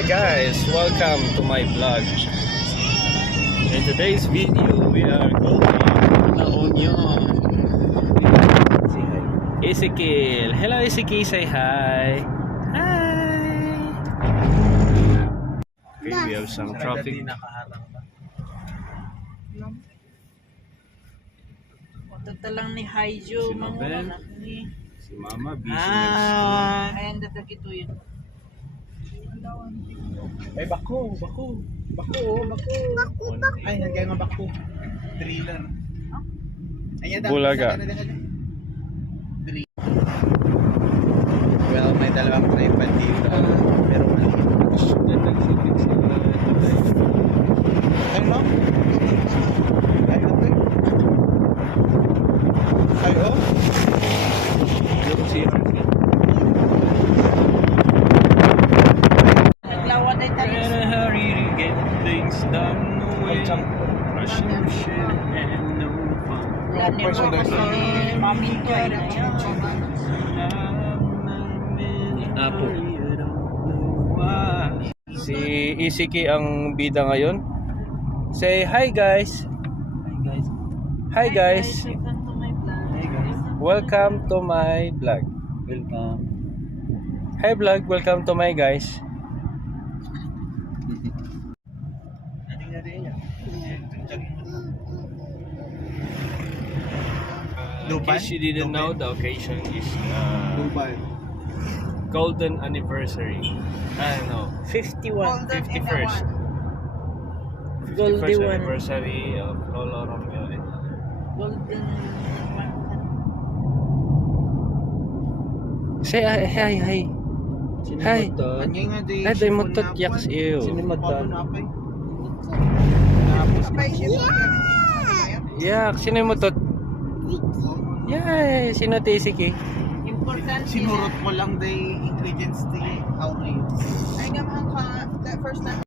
Hi guys, welcome to my vlog. In today's video, we are going to La Union. Ezekiel. Hello Ezekiel, say hi. Hi. Okay, we have some traffic. Ito lang ni Haijo, Si Nobel. Si Mama, busy Ayan, dadagito yun. Ay, bako. Ay, nandiyan nga bako. Thriller. Ayan, Bulaga. Well, may dalawang tripod dito. Pero maliit. Ay, no? Ay, ito. Ay, oh. Naglawan ay talis. In a hurry to get things done away. Rushing shit and no fun. Yan ni mo kasi mami ko ay Apo. Si Isiki ang bida ngayon. Say hi guys. Hi guys. Welcome to my vlog. Welcome. Hi vlog, welcome to my guys. In case you didn't know, the occasion is Dubai. golden anniversary. I know, 51. 51st. 51st Goldie one. anniversary of Lolo Romeo and Golden. Say hi. Hi. Anjay nga di. Ay, day mo tot yaks iyo. Yak, sino mo tot? Yeah, sino ti Isiki? Important Sinurot mo lang the ingredients di how to use. Ay nga mga ka, that first time.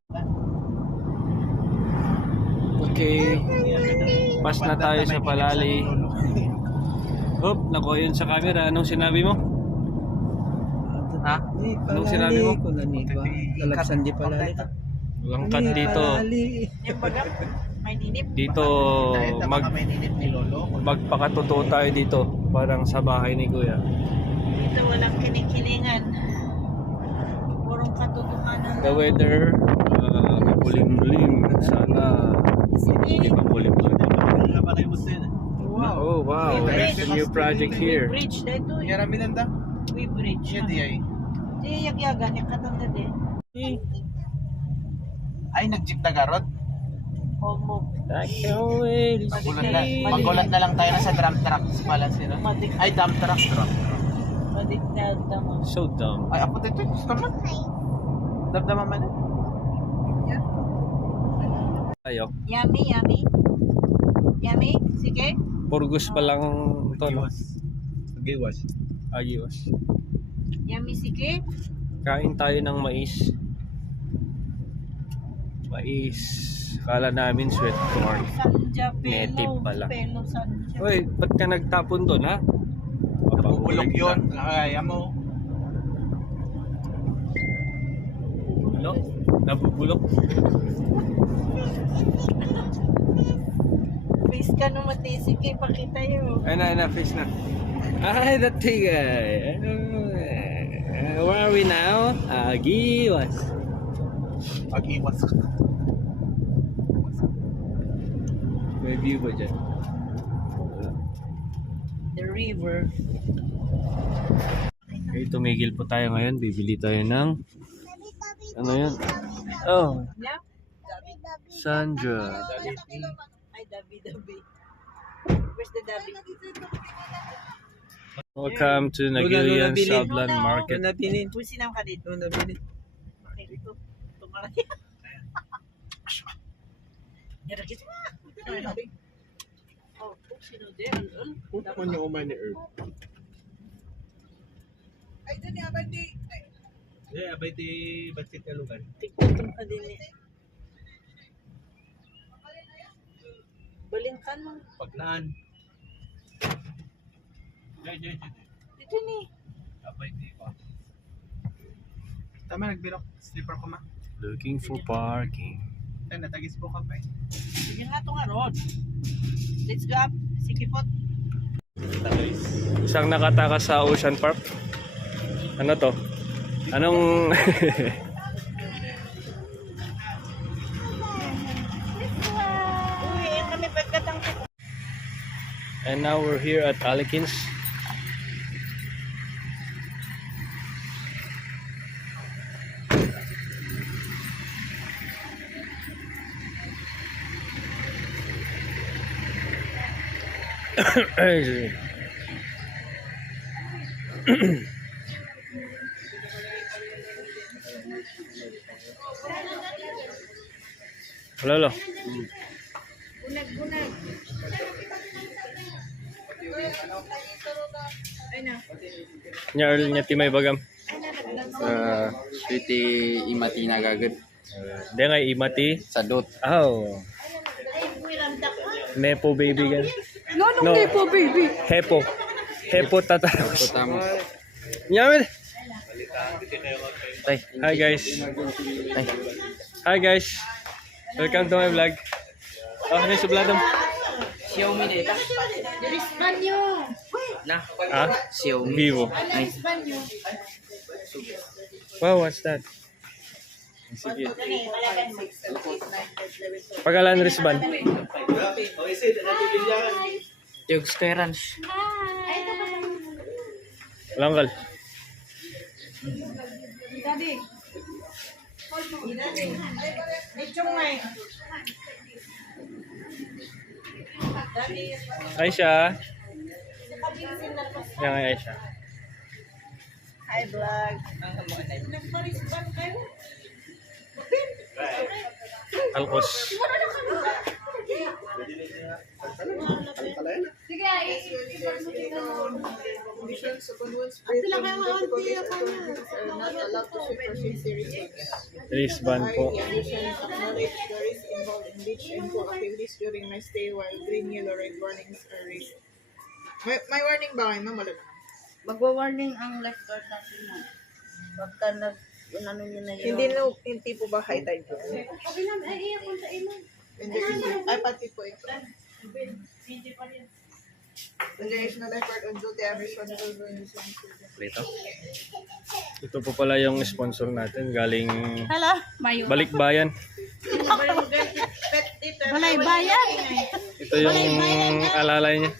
Okay. Pas na tayo sa Palali. Hop, nakuha yun sa camera. Anong sinabi mo? Ha? Anong sinabi mo? Lalagsan di Palali. Walang cut dito. Yung baga, may ninip. Dito May ninip ni Lolo. magpakatotoo tayo dito. Parang sa bahay ni Kuya. Dito walang kinikilingan. Purong katotohanan. The weather, makulim-lim. Sana hindi makulim-lim. Wow. Oh wow, there's a new project here. Bridge dito. Yara minanda. We bridge. Siya di ay. Di yagyagan yung katanda din. Ay, nag-jeep na garot. Homo. I can't wait to see. Magulat na lang tayo na sa drum truck pala sila. Madik. Ay, dump truck. Madik na dama. So dumb. Ay, ako dito. Gusto mo? Damdaman man. Tayo. Yummy, yummy. Yummy? Sige. Purgus pa lang ito, no? Giwas. Agiwas. Yummy, sige. Kain tayo ng mais. Mais. Kala namin sweet corn. Sanja, Native pelo. pala. Pelo, sanja. Uy, ba't ka nagtapon doon, ha? Nabubulok yun. Ay, amo. Ano? Nabubulok? Face ka naman, sige. Pakita yun. Ay na, face na. Ay, that guy. Where are we now? Agiwas. Pag-iwas ka. May view ba dyan? The river. Okay, tumigil po tayo ngayon. Bibili tayo ng... Ano yun? Oh, Yeah? Sandra. Ay, Dabi. Where's the Dabi? Welcome to Nagilian Sablan Market. Kung sinam ka dito. Okay, ito. Tumara yan. Yara kita nga. Oh, sino din? Kung niyo umay ni Earth. Ay, dyan yung abandi. Eh, abay di basit ka lugar. Tigputong ka din eh. Balingkan mo. Paglaan. Dito ni. Abay di pa. Tama, nagbirok. Slipper ko ma. Looking for parking. Natagis po ka pa eh. Sige nga ito nga, Rod. Let's go up. Sige po. Isang nakatakas sa Ocean Park. Ano to? Anong... Uy, kami pagkatang And now we're here at Alikins. Lolo. Nyarl niya timay bagam. Iti imati nagagad Di nga imati. sa dot. Oh. Nepo baby gan. No, Nepo baby. Hepo. Hepo tatapos. Tama. Nyamil. Tay. Hi guys. Tay. Hi guys. Welcome to my vlog. Oh, ano yung subladom? Xiaomi data. Na. Ah? Xiaomi. Vivo. Nice. Wow, what's that? Sige. Pagalan wristband. Jokes kay Rans. Langgal. Aisha. Yang Aisha. Hi, vlog. Alkos. Conditions upon one's faith and difficulties are not allowed to supersede serious risks. Wristband po. The addition acknowledge the risk involved in beach and pool activities during my stay while green, yellow, red warnings are raised. May warning ba kayo, ma'am? Wala ba? Magwa-warning ang lifeguard natin mo. Pagka ano nyo na yun. Hindi po ba high tide po? Hindi. Ay, pati po ito. When there is no lifeguard on duty, I'm responsible for the same. Ito. Ito po pala yung sponsor natin galing Hala, Mayo. Balikbayan. Balay bayan. Ito yung alalay niya.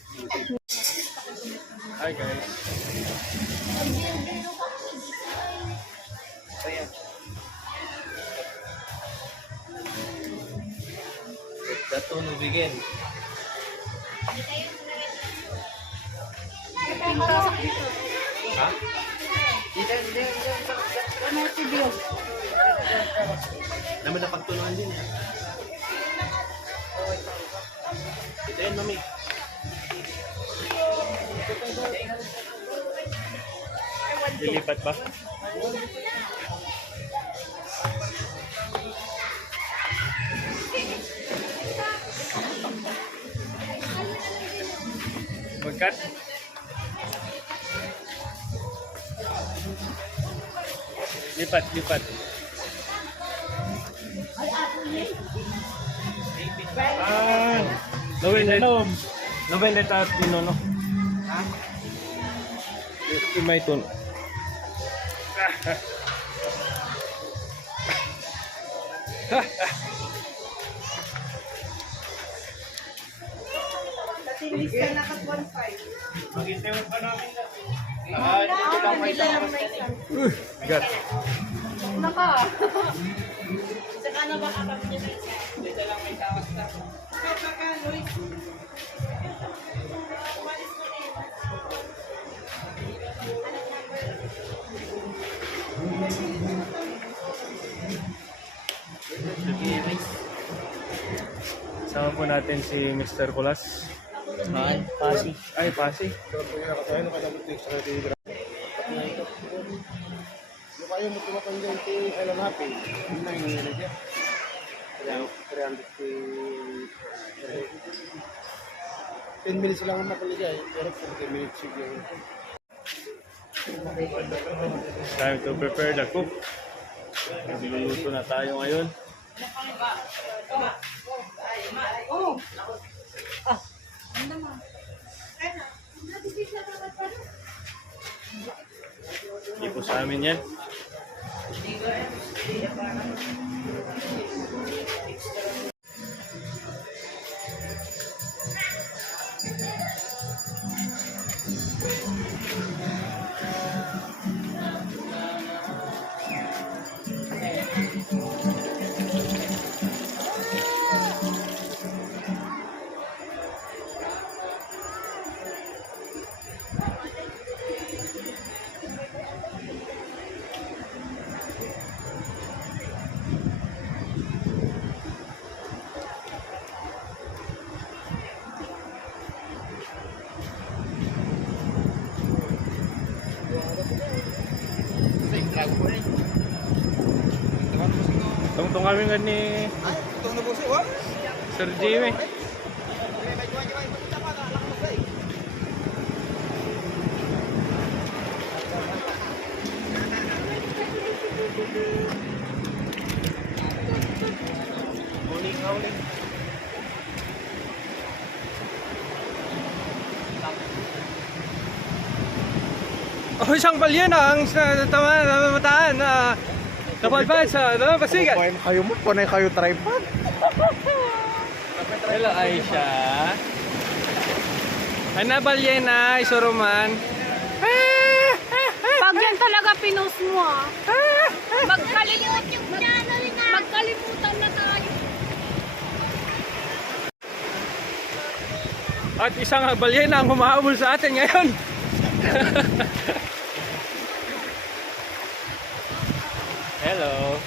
Hi guys. Dato no begin. Ha? Naman na pagtulungan din. Ito yun, mami. Lilipat ba? Magkat? Lipat, lipat. Ah, Novel let out no. Ha? Imay tun. Gat. Sama po natin si Mr. Kulas. Pasi. Ay, Pasi. Yung kayo mo tumapanggay kay Elan Happy. Yung na yung nilagyan. Kaya 10 minutes lang ang makaligay. Pero 40 minutes siguro. Time to prepare the cook. Nagluluto na tayo ngayon. Hindi po sa amin yan. Tungtong kami nga ni Itong nabusi, wah. Sir Jimmy. Huling. Oh, isang balyena ang namataan na napalpan sa Pasigan. Kayo mo, panay kayo tripod. Hello, Aisha. Ana, balyena, isuruman. Pag yan talaga pinost mo ah. Magkalimutan na tayo. At isang balyena ang humahabol sa atin ngayon. Hello.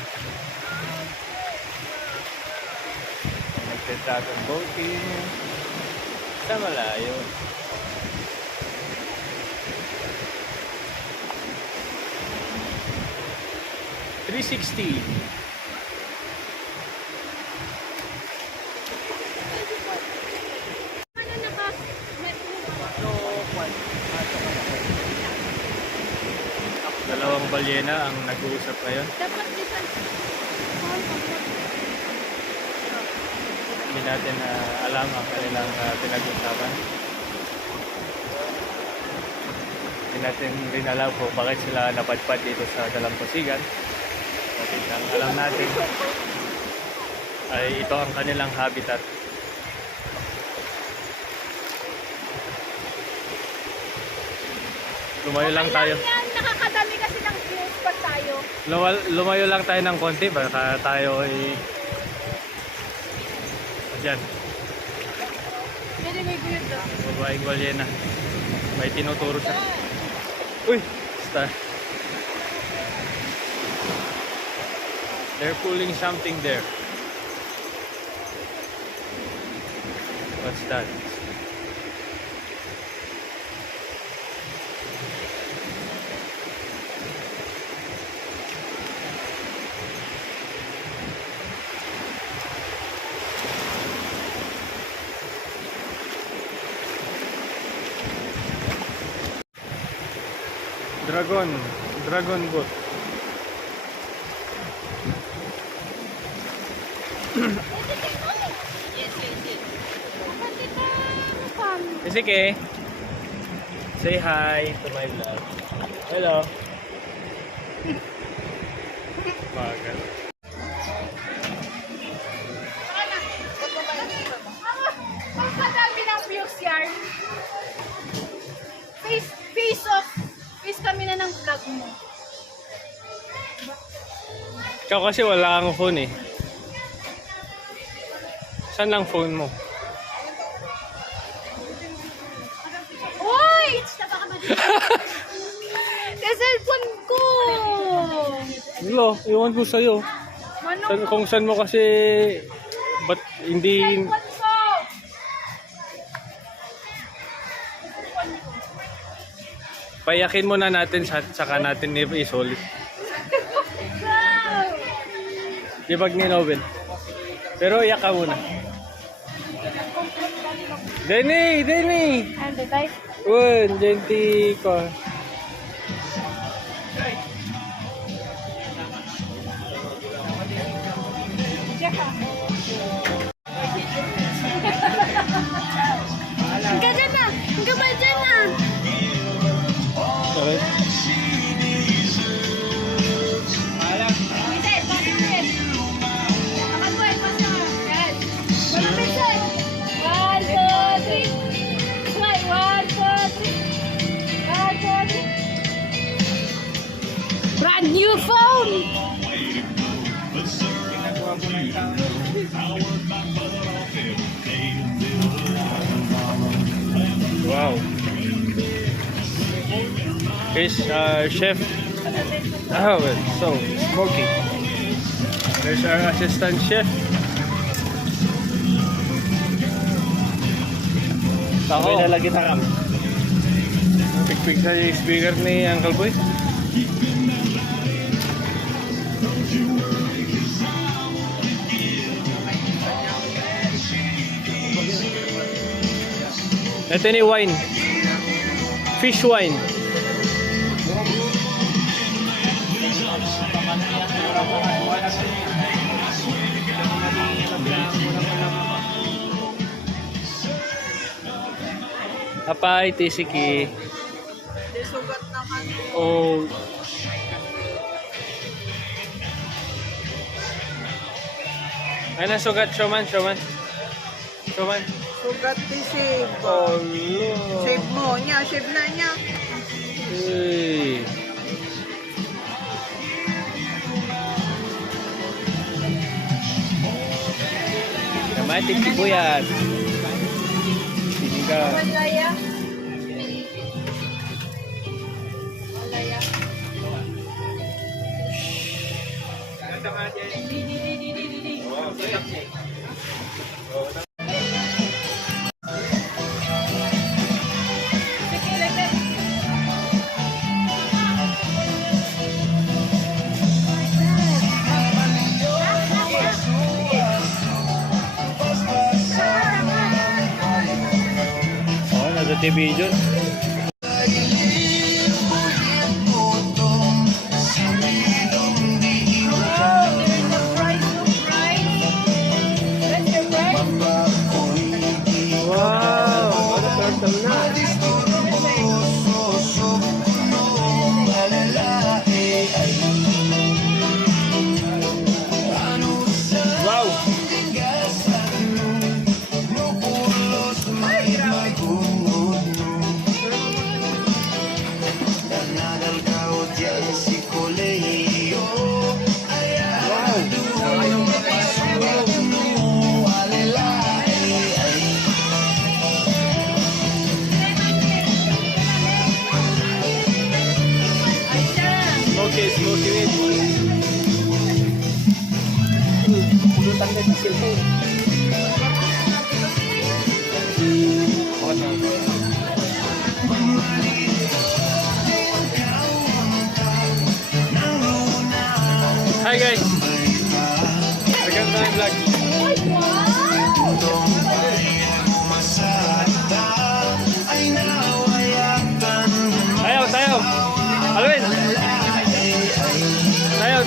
Nagtatragang boating sa malayo. $360. Ano naka... Dalawang balyena ang nag-uusap ngayon. Dapat isa... Hindi natin alam ang kanilang pinag-usapan. Hindi natin rin alam kung bakit sila napadpad dito sa Dalampasigan. Bakit ang alam natin ay ito ang kanilang habitat. Lumayo lang tayo. Yan, nakakadami kasi ng views pag tayo. Lumayo lang tayo ng konti. Baka tayo ay... Diyan. Pwede may guyod daw. Babaeng balyena. May tinuturo siya. Uy! Star. They're pulling something there. What's that? Dragon boat. Sige. Say hi to my vlog. Hello. Bagal. Ang kadami ng views yan. Face kami na ng vlog mo. Ikaw kasi wala kang phone eh. Saan lang phone mo? Uy! Sa cellphone ko! Hello, iwan ko sa'yo. Manong Kung saan mo kasi... Ba't hindi... cellphone ko! Payakin muna natin saka natin i-solid. Di bag ni Nobel. Pero iyak ka muna. Denny! Ande tayo. Genti ko. Hanggang dyan na! Hanggang ba dyan na? Okay. Hindi, pasukin. Nakabuhay pa siya. Yan. Malapit siya. 1, 2, 3. Try. 1, 2, 3. 1, 2, 3. Brand new phone! Wow. Here's chef. Oh, it's so smoky. There's our assistant chef. Ako. May nalagyan na kami. Pig-pig na yung speaker ni Uncle Boy. Ito ni wine. Fish wine. Apay, tisiki. Hindi sugat na kami. Oh. Ay, nasugat. Showman. Sugat ni Save. Oh, Save mo niya. Save na niya. Hey. Kamatik sibuyas. Sinigang. Malaya. Malaya. Sige, lagay. Oh, nasa TV dyan. Wow! Turtle na. Wow! Smoky meat. Hi guys! Welcome to my vlog. Tayo! Alvin! Tayo!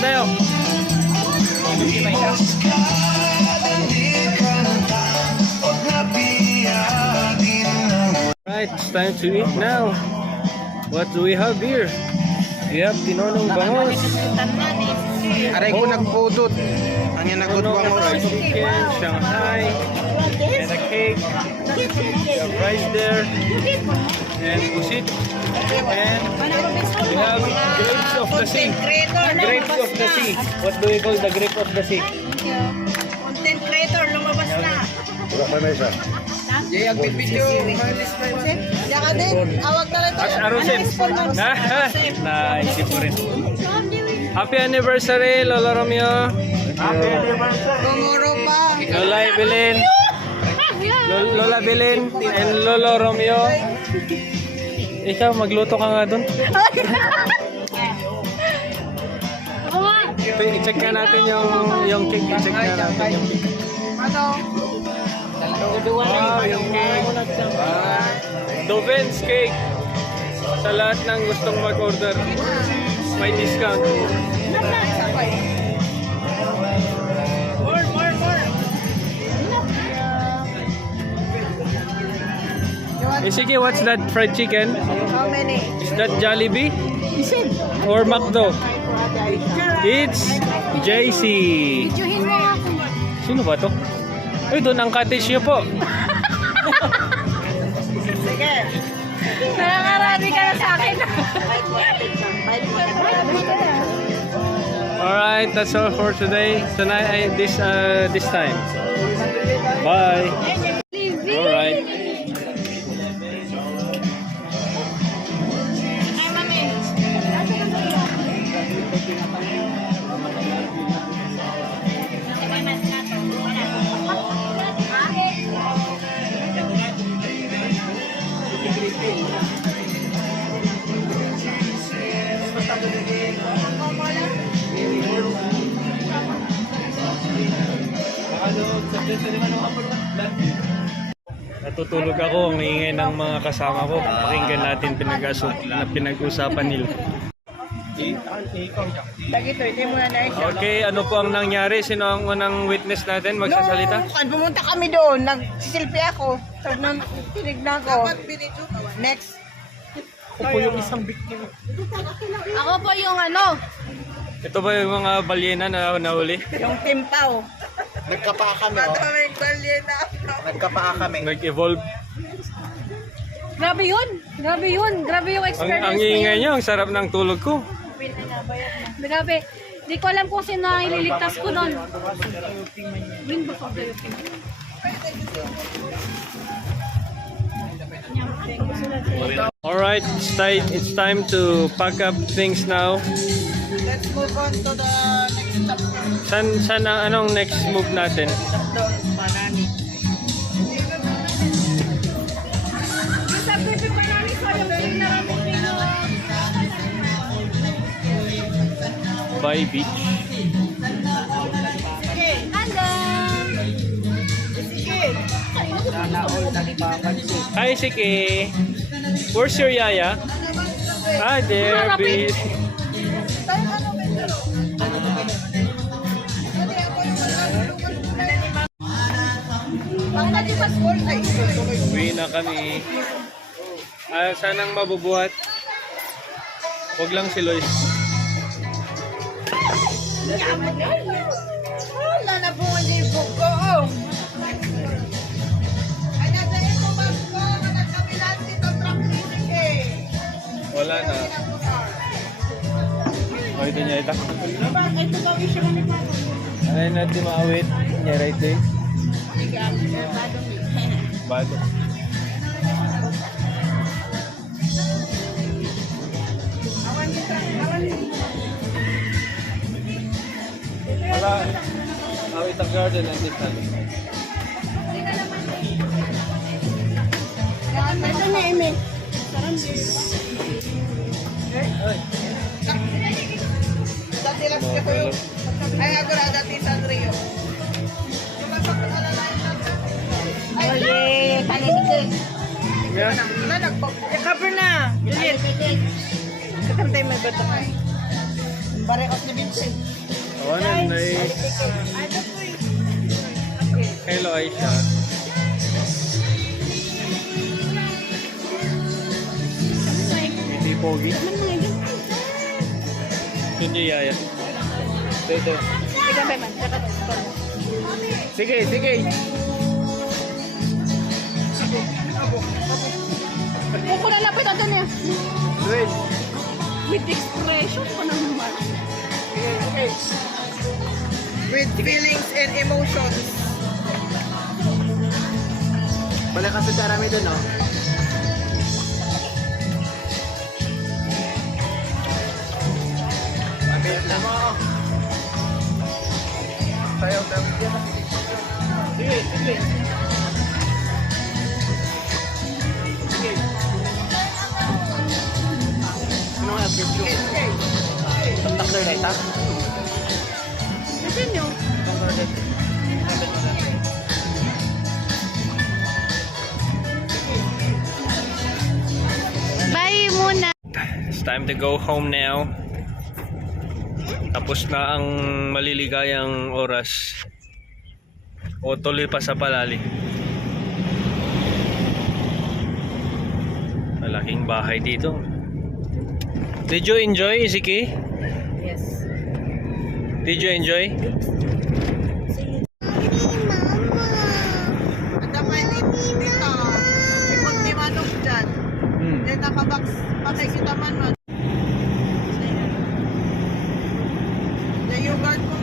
Right, it's time to eat now. What do we have here? We have tinonong bangos. Aray ko nagpudot. Ang yan Tinonong fried chicken, Shanghai, and a cake. We have rice there, and pusit, and we have grapes of the sea. Grapes of the sea. What do we call the grape of the sea? Content creator, lumabas na. Wala pa na isa. Jay, agbibidyo. Saka din, awag na rin As Arosep. Naisip ko rin. Happy anniversary, Lola Romeo. Tomorrow pa. Lola Evelyn. Lola Belen and Lolo Romeo. Ikaw, magluto ka nga doon. I-check na natin yung cake. I-check na natin yung cake. Ano? Wow, yung cake. Doven's cake. Sa lahat ng gustong mag-order, may discount. More. Sige, what's that fried chicken? How many? Is that Jollibee? Or McDo? It's JC. Videohin mo ako. Sino ba to? Uy, doon ang cottage niyo po. Sige. Nakakarami ka na sa akin. Alright, that's all for today. Tonight, this time. Bye. Alright. Natutulog ako, ang ingay ng mga kasama ko. Pakinggan natin pinag-usapan nila. Dagito, hindi mo na siya. Okay, ano po ang nangyari? Sino ang unang witness natin magsasalita? Pumunta kami doon, nagsisilpi ako. Tapos nang tinignan ko. Next. Ako po yung ano. Ito ba yung mga balyena na nahuli? Yung timpaw. Nagkapaa kami, oh. Nagkapaa kami. Nag-evolve. Grabe yun. Grabe yun. Grabe yung experience Ang na ingay yun. niyo, ang sarap ng tulog ko. Grabe. Di ko alam kung sino ang ililigtas ko nun. Win ba for the team? Alright, it's time to pack up things now. Let's move on to the next chapter. San anong next move natin? Doon, Manani. Sa Pepe Panani, sa yung Bay Beach. Hi, Siki. Where's your yaya? Hi there, beach. Uwi na kami. Sanang mabubuhat. Huwag lang si Lois. Wala na po hindi po ko. Ay, nasa ito ba ko? Nagkabilan dito traffic eh. Wala na. Oh, ito niya ito. Ito daw yung siya kami pa. Ay, natin maawit. Yeah, right there. Bado. Wala. Awit ang garden and this time. Ito na, Eme. Dati lang siya ko yung... Ay, ako na dati sa Rio. Ay, paninikig. Yeah. Cover na. Juliet. Katantay may bata ka. Bareos ni Vincent. Awanan, nice. Hello, Aisha. Hindi pogi. Hindi yaya. Ito. Ikaw ba man? Sige, sige. Kung na lapit ito niya. Wait. With expression ko na naman. With feelings and emotions. Balik ka sa karami doon, no? Tayo. Sige, sige. Ano nga, video? Takder na ita? Kasi nyo. Bye muna. It's time to go home now. Tapos na ang maliligayang oras. O tuloy pa sa Palali. Malaking bahay dito. Did you enjoy, Isiki? Yes. Did you enjoy? Ang damay dito. Ikot ni Manong dyan. Yan nakabox. Patay si Taman man. Na yogurt ko